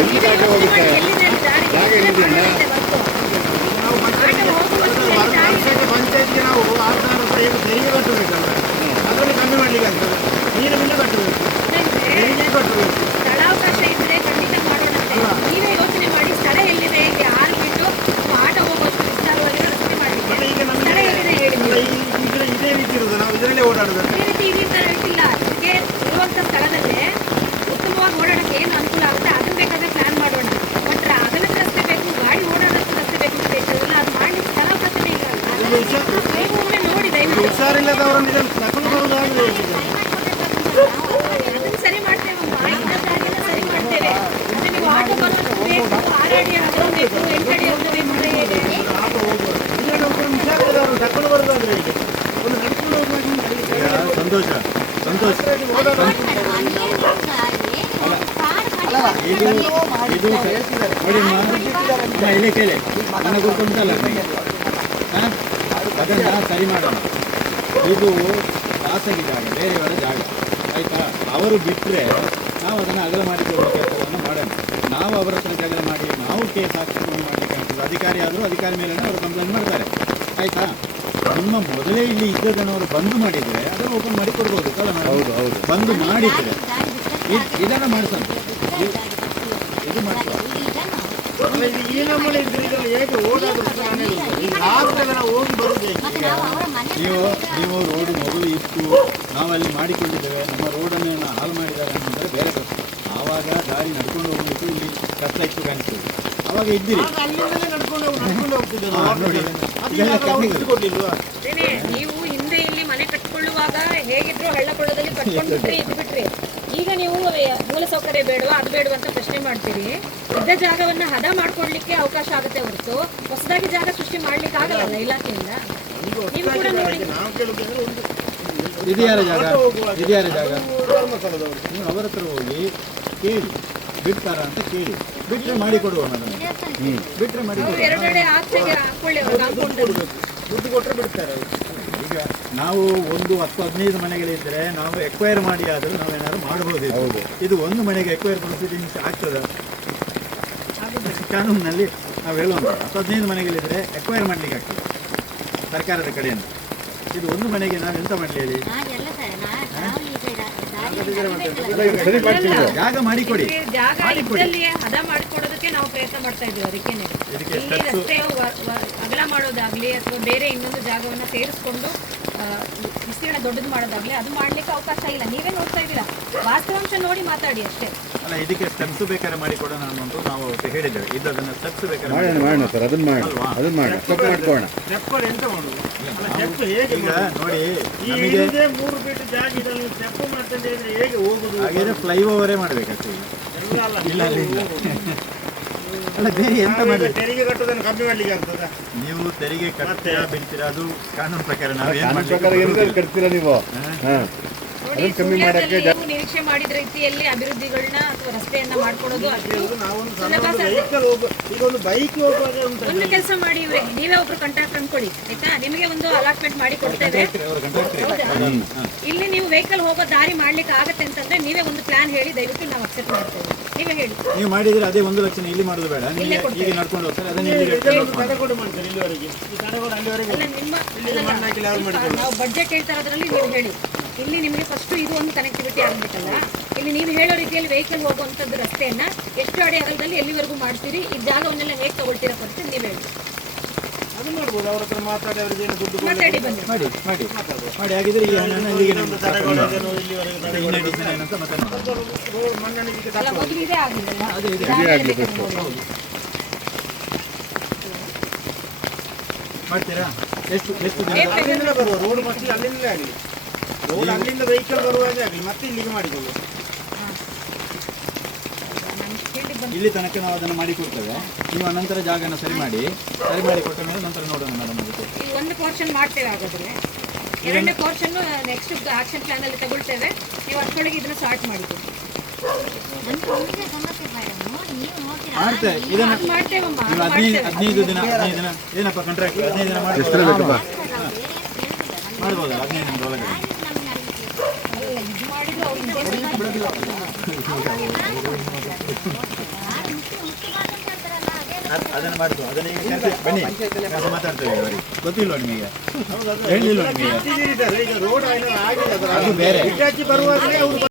ಎಲ್ಲಿ ಜಾಗ ಹೋಗುತ್ತೆ? ಜಾಗ ಎಲ್ಲಿದೆಯಣ್ಣ? ಪಂಚಾಯತ್ಗೆ ನಾವು 6,000 ರೂಪಾಯಿ ತೆರಿಗೆ ಕಟ್ಟಬೇಕಲ್ಲ, ಅದರಲ್ಲಿ ಕಮ್ಮಿ ಮಾಡ್ಲಿಕ್ಕೆ ಆಗ್ತದೆ. ನೀರು ಬಿಲ್ಲು ಕಟ್ಟಬೇಕು, ತೆರಿಗೆ ಕಟ್ಟಬೇಕು. ಸ್ಥಳಾವಕಾಶ ಇದ್ರೆ ಖಂಡಿತ ಮಾಡೋಣ. ನೀವೇ ಯೋಚನೆ ಮಾಡಿ, ಸ್ಥಳ ಎಲ್ಲಿದೆ, ಇಲ್ಲಿ ಆರು ಬಿಟ್ಟು ಆಟ ಹೋಗೋಷ್ಟು ವಿಸ್ತಾರವಾಗಿರೋ ರಸ್ತೆ ಮಾಡಿ. ಈಗ ನಮಗೆ ಇದೇ ರೀತಿ ಇರೋದು, ನಾವು ಇದರಲ್ಲೇ ಓಡಾಡೋದು. ಈ ರೀತಿ ಇಲ್ಲಿ ತರ ಇಟ್ಟಿಲ್ಲ. ಇದಕ್ಕೆ ಇರುವಂತ ಸ್ಥಳದಲ್ಲೇ ಉತ್ತಮವಾಗಿ ಓಡಾಡಕ್ಕೆ ಏನು ಅನುಕೂಲ ಆಗುತ್ತೆ ಅದನ್ನ ಬೇಕಾದ್ರೆ ಪ್ಲಾನ್ ಮಾಡೋಣ. ಮಾತ್ರ ಅಗಲದ ರಸ್ತೆ ಬೇಕು, ಗಾಡಿ ಓಡಾಡೋಷ್ಟು ರಸ್ತೆ ಬೇಕು ಅಂತ ಹೇಳ್ತಾರಲ್ಲ, ಅದು ಮಾಡ್ಲಿಕ್ಕೆ ಸ್ಥಳಾವಕಾಶನೇ ಇಲ್ಲ. ನೀವು ಒಮ್ಮೆ ನೋಡಿ ದಯವಿಟ್ಟು. ಹುಷಾರಿಲ್ಲದವರನ್ನು ಇದನ್ನು ತಕೊಂಡು ಬರುವುದಾಗಲಿ. ಅದನ್ನ ಸರಿ ಮಾಡ್ತೇವಮ್ಮ, ಇದಕ್ಕಾಗಿಲ್ಲ ಸರಿ ಮಾಡ್ತೇವೆ. ಅದೇ ನೀವು ಆಟೋ ಬರೋದು ಬೇಕು, 6 ಅಡಿ ಅಗಲ ಬೇಕು, 8 ಅಡಿ ಅಗಲ ಬೇಕು ಅಂತ ಹೇಳಿ ಹುಷಾರಿಲ್ಲದವರು ತಕೊಂಡು ಬರುವುದಾದ್ರೆ ಈಗ ಒಂದು ನಡ್ಕೊಂಡು ಹೋಗುವಾಗ ಸಂತೋಷ ಸಂತೋಷ. ಇದು ಇದು ನೋಡಿ ಇಲ್ಲಿ ಕೇಳಿ, ನನ್ನ ಗೊತ್ತುಂಟಲ್ಲ ನನಗೆ, ಅದನ್ನು ಸರಿ ಮಾಡೋಣ. ಇದು ಖಾಸಗಿ ಜಾಗ, ಬೇರೆಯವರ ಜಾಗ, ಆಯಿತಾ? ಅವರು ಬಿಟ್ಟರೆ ನಾವು ಅದನ್ನು ಅಗಲ ಮಾಡಿಕೊಳ್ಳುವ ಕೆಲಸವನ್ನು ಮಾಡೋಣ. ನಾವು ಅವರ ಹತ್ರ ಜಗಳ ಮಾಡಿ ನಾವು ಕೇಸ್ ಹಾಕಿಕೊಂಡು ಮಾಡಲಿಕ್ಕೆ ಆಗ್ತದೆ. ಅಧಿಕಾರಿ ಆದರೂ ಅಧಿಕಾರಿ ಮೇಲೆ ಅವರು ಕಂಪ್ಲೇಂಟ್ ಮಾಡ್ತಾರೆ, ಆಯಿತಾ? ನಿಮ್ಮ ಮೊದಲೇ ಇಲ್ಲಿ ಇದ್ದದನ್ನು ಅವರು ಬಂದ್ ಮಾಡಿದರೆ ಅದನ್ನು ಓಪನ್ ಮಾಡಿ ಕೊಡ್ಬೋದು. ಹೌದು ಹೌದು, ಬಂದ್ ಮಾಡಿದರೆ ಇದನ್ನು ಮಾಡಿಸೋಣ, ಇದು ಮಾಡ್ತಾರೆ. ಈ ನಮ್ಮನೆ ಇದ್ರೆ ಇದರಲ್ಲಿ ಹೇಗೆ ಓಡಾಡುದು? ಹೋಗಿ ಬರುದು ನೀವು ರೋಡ್ ಮೊದಲು ಇತ್ತು, ನಾವಲ್ಲಿ ಮಾಡಿಕೊಂಡಿದ್ದೇವೆ, ನಮ್ಮ ರೋಡನ್ನು ಹಾಳು ಮಾಡಿದ್ದಾರೆ ಅನ್ನೋದ್ರೆ ಬೇರೆ ಪ್ರಶ್ನೆ. ಆವಾಗ ದಾರಿ ನಡ್ಕೊಂಡು ಹೋಗ್ಲಿಕ್ಕೆ ಇಲ್ಲಿ ಕಷ್ಟ ಇತ್ತು ಕಾಣಿಸ್ತದೆ, ಆವಾಗ ಇದ್ದೀರಿ ನೀವು ಹಿಂದೆ ಇಲ್ಲಿ ಮನೆ ಕಟ್ಕೊಳ್ಳುವಾಗ ಹೇಗಿದ್ರು ಹಳ್ಳಕೊಳ್ಳೋದಲ್ಲಿ ಕಟ್ಕೊಂಡ್ಬಿಟ್ರಿ ಇದ್ಬಿಟ್ರಿ. ಈಗ ನೀವು ಮೂಲಸೌಕರ್ಯ ಬೇಡವಾ ಅದು ಬೇಡವಾ ಅಂತ ಪ್ರಶ್ನೆ ಮಾಡ್ತೀರಿ. ಇದ್ದ ಜಾಗವನ್ನ ಹದ ಮಾಡ್ಕೊಡ್ಲಿಕ್ಕೆ ಅವಕಾಶ ಆಗುತ್ತೆ ಹೊರತು ಹೊಸದಾಗಿ ಜಾಗ ಸೃಷ್ಟಿ ಮಾಡ್ಲಿಕ್ಕೆ ಆಗಲ್ಲ ಇಲಾಖೆಯಿಂದ. ನೀವು ಕೂಡ ನೋಡಿ, ಇದ್ಯಾರ ಜಾಗ, ಇದ್ಯಾರ ಜಾಗ, ನೀವು ಅವರ ಹತ್ರ ಹೋಗಿ ಕೇಳಿ ಬಿಡ್ತಾರ ಅಂತ ಕೇಳಿ, ಬಿಟ್ಟರೆ ಮಾಡಿಕೊಡುವ ಮೇಡಮ್, ಬಿಟ್ಟರೆ ಮಾಡಿಕೊಡುವ. ಎರಡೆಡೆ ಆಚೆಗೆ ಹಾಕೊಳ್ಳಿ, ದುಡ್ಡು ಕೊಟ್ಟರೆ ಬಿಡ್ತಾರೆ. ಈಗ ನಾವು ಒಂದು 10-15 ಮನೆಗಳಿದ್ದರೆ ನಾವು ಎಕ್ವೈರ್ ಮಾಡಿ ಆದರೂ ನಾವೇನಾದ್ರು ಮಾಡಬಹುದು. ಹೌದು, ಇದು ಒಂದು ಮನೆಗೆ ಎಕ್ವೈರ್ ಪ್ರೊಸೀಡಿಂಗ್ಸ್ ಆಗ್ತದೆ ಕಾನೂನಿನಲ್ಲಿ. ನಾವು ಹೇಳೋಣ 10-15 ಮನೆಗಳಿದ್ದರೆ ಎಕ್ವೈರ್ ಮಾಡಲಿಕ್ಕೆ ಆಗ್ತದೆ ಸರ್ಕಾರದ ಕಡೆಯಿಂದ. ಇದು ಒಂದು ಮನೆಗೆ ನಾವು ಎಂತ ಮಾಡಲಿ ಹೇಳಿ? ಜಾಗ ಮಾಡಿಕೊಡಿ. ಜಾಗ ಇದ್ದಲ್ಲಿ ಹದ ಮಾಡಿಕೊಡೋದಕ್ಕೆ ನಾವು ಪ್ರಯತ್ನ ಮಾಡ್ತಾ ಇದ್ವಿ. ಅದಕ್ಕೇನೆ ಇಲ್ಲಿ ರಸ್ತೆ ಅಗಲ ಮಾಡೋದಾಗ್ಲಿ ಅಥವಾ ಬೇರೆ ಇನ್ನೊಂದು ಜಾಗವನ್ನ ಸೇರಿಸ್ಕೊಂಡು ವಿಸ್ತೀರ್ಣ ದೊಡ್ಡದು ಮಾಡೋದಾಗ್ಲಿ ಅದು ಮಾಡ್ಲಿಕ್ಕೆ ಅವಕಾಶ ಇಲ್ಲ. ನೀವೇ ನೋಡ್ತಾ ಇದ್ದೀರಾ, ವಾಸ್ತವಾಂಶ ನೋಡಿ ಮಾತಾಡಿ ಅಷ್ಟೇ. ಅಲ್ಲ, ಇದಕ್ಕೆ ಸ್ಟೆಪ್ಸ್ ಬೇಕಾದ್ರೆ ಮಾಡಿಕೊಡೋಣ ಅನ್ನೋದು ನಾವು ಹೇಳಿದ್ದೇವೆ. ಇದನ್ನ ಸ್ಟೆಪ್ಸ್ ಬೇಕಾದ್ರೆ ಮಾಡೋಣ ಸರ್, ಅದನ್ನ ಮಾಡಿ ಮಾಡ್ಕೋಣ. ಎಂತ ಮಾಡುದು ಈಗ ನೋಡಿ, ನಮಗೆ 3 ಫೀಟ್ ಜಾಗ ಇದನ್ನು ಸ್ಟೆಪ್ ಮಾಡ್ತಂದ್ರೆ ಹೇಗೆ ಹೋಗುದು? ಹಾಗಾದ್ರೆ ಫ್ಲೈಓವರೇ ಮಾಡ್ಬೇಕಷ್ಟೇ. ಇಲ್ಲ ಅಲ್ಲ, ಬೇರೆ ಎಂತ ಮಾಡಿ ತೆರಿಗೆ ಕಟ್ಟೋದನ್ನು ಕಮ್ಮಿ ಮಾಡ್ಲಿಕ್ಕೆ ಆಗ್ತದ? ನೀವು ತೆರಿಗೆ ಕಟ್ತೀರಾ ಬಿಡ್ತೀರಾ, ಅದು ಕಾನೂನು ಪ್ರಕಾರ ಕಟ್ತೀರಾ ನೀವು. ನೋಡಿ, ಸುಳ್ಯದಲ್ಲಿ ನೀವು ನಿರೀಕ್ಷೆ ಮಾಡಿದ ರೀತಿಯಲ್ಲಿ ಅಭಿವೃದ್ಧಿಗಳನ್ನ ಅಥವಾ ರಸ್ತೆಯನ್ನ ಮಾಡ್ಕೊಡೋದು ಈಗ ಒಂದು ಬೈಕ್ ಹೋಗುವಾಗ ಒಂದು ಕೆಲಸ ಮಾಡಿ, ಇವ್ರೆ ನೀವೇ ಒಬ್ರು ಕಾಂಟ್ರಾಕ್ಟ್ ಅನ್ಕೊಳ್ಳಿ, ಆಯ್ತಾ? ನಿಮಗೆ ಒಂದು ಅಲಾಟ್ಮೆಂಟ್ ಮಾಡಿ ಕೊಡ್ತೇವೆ. ಇಲ್ಲಿ ನೀವು ವೆಹಿಕಲ್ ಹೋಗೋ ದಾರಿ ಮಾಡ್ಲಿಕ್ಕೆ ಆಗತ್ತೆ ಅಂತಂದ್ರೆ ನೀವೇ ಒಂದು ಪ್ಲಾನ್ ಹೇಳಿ, ದಯವಿಟ್ಟು ನಾವು ಅಕ್ಸೆಪ್ಟ್ ಮಾಡ್ತೇವೆ. ನೀವೇ ಹೇಳಿ. ನೀವು ಮಾಡಿದ್ರೆ ಅದೇ 1 ಲಕ್ಷ ಇಲ್ಲಿ ಮಾಡೋದು ಬೇಡ, ಈಗ ನಡ್ಕೊಂಡು ಹೋಗ್ತಾರೆ ಅದನ್ನ ತಡೆಗೋಡು ಮಾಡ್ತಾರೆ. ಇಲ್ಲಿವರೆಗೆ ನಾವು ಬಡ್ಜೆಟ್ ಹೇಳ್ತಾ ಇರೋದ್ರಲ್ಲಿ ನೀವು ಹೇಳಿ. ಇಲ್ಲಿ ನಿಮಗೆ ಫಸ್ಟ್ ಇದು ಒಂದು ಕನೆಕ್ಟಿವಿಟಿ ಆಗಬೇಕಲ್ಲ. ಇಲ್ಲಿ ನೀವು ಹೇಳೋ ರೀತಿಯಲ್ಲಿ ವೆಹಿಕಲ್ ಹೋಗುವಂಥದ್ದು ರಸ್ತೆಯನ್ನ ಎಷ್ಟು ಅಡಿ ಅಗಲದಲ್ಲಿ ಎಲ್ಲಿವರೆಗೂ ಮಾಡ್ತೀರಿ, ಈ ಜಾಗವನ್ನೆಲ್ಲ ಹೇಗೆ ತಗೊಳ್ತೀರಾ ಫಸ್ಟ್ ನೀವು ಹೇಳಿ. ಅದು ಮಾಡ್ಬೋದು, ಅವ್ರ ಹತ್ರ ಮಾತಾಡಿ ಅವರಿಗೆ ಏನು ದುಡ್ಡು ಮಾತಾಡಿ ಬನ್ನಿ. ಮಾಡಿ ಹಾಗಿದ್ರೆ ಈ ಹಣನ ಇಲ್ಲಿಗೆ ಅಲ್ಲ, ಮೊದಲು ಇದೇ ಆಗಲಿಲ್ಲ, ಮಾಡ್ತೀರಾ? ಎಷ್ಟು ಅಲ್ಲಿಂದ ಬರುವ ರೋಡ್ ಮತ್ತೆ ಅಲ್ಲಿಂದಲೇ ಆಗಲಿ, ರೋಡ್ ಅಲ್ಲಿಂದ ವೆಹಿಕಲ್ ಬರುವಾಗಲೇ ಆಗಲಿ, ಮತ್ತೆ ಇಲ್ಲಿಗೆ ಮಾಡಿಕೊಳ್ಳುವ. ಇಲ್ಲಿ ತನಕ ನಾವು ಅದನ್ನು ಮಾಡಿಕೊಡ್ತೇವೆ. ನೀವು ಅನಂತರ ಜಾಗನ ಸರಿ ಮಾಡಿ ಕೊಟ್ಟ ಮೇಲೆ ನಂತರ ನೋಡೋಣ ಮೇಡಮ್. ಅದಕ್ಕೆ ಈ ಒಂದು ಪೋರ್ಷನ್ ಮಾಡ್ತೇವೆ, ಹಾಗಾದ್ರೆ ಎರಡನೇ ಪೋರ್ಷನ್ ನೆಕ್ಸ್ಟ್ ಆಕ್ಷನ್ ಪ್ಲಾನ್ ಅಲ್ಲಿ ತಗೊಳ್ತೇವೆ. ನೀವು ಅಷ್ಟೊಳಗೆ ಇದನ್ನ ಸ್ಟಾರ್ಟ್ ಮಾಡಿದ್ದೀವಿ. ಮಾಡ್ತೇವೆ ಇದನ್ನ ಮಾಡ್ತೇವಮ್ಮ. 15 ದಿನ ಏನಪ್ಪ ಕಾಂಟ್ರಾಕ್ಟ್ 15 ದಿನ ಮಾಡ್ಬೋದಾ? 15 ದಿನದ ಒಳಗೆ ಅದನ್ನು ಮಾಡುದು ಅದನ್ನ ಈಗ ಬನ್ನಿ ನಾವು ಮಾತಾಡ್ತೇವೆ ಅವರಿಗೆ ಗೊತ್ತಿಲ್ವ ನಿಮಗೆ ಹೇಳಿಲ್ವ ನಿಮಗೆ ಈಗ ರೋಡ್ ಆಗಿದೆ ಅದು ಬೇರೆ ಬರುವಾಗಲೇ ಅವರು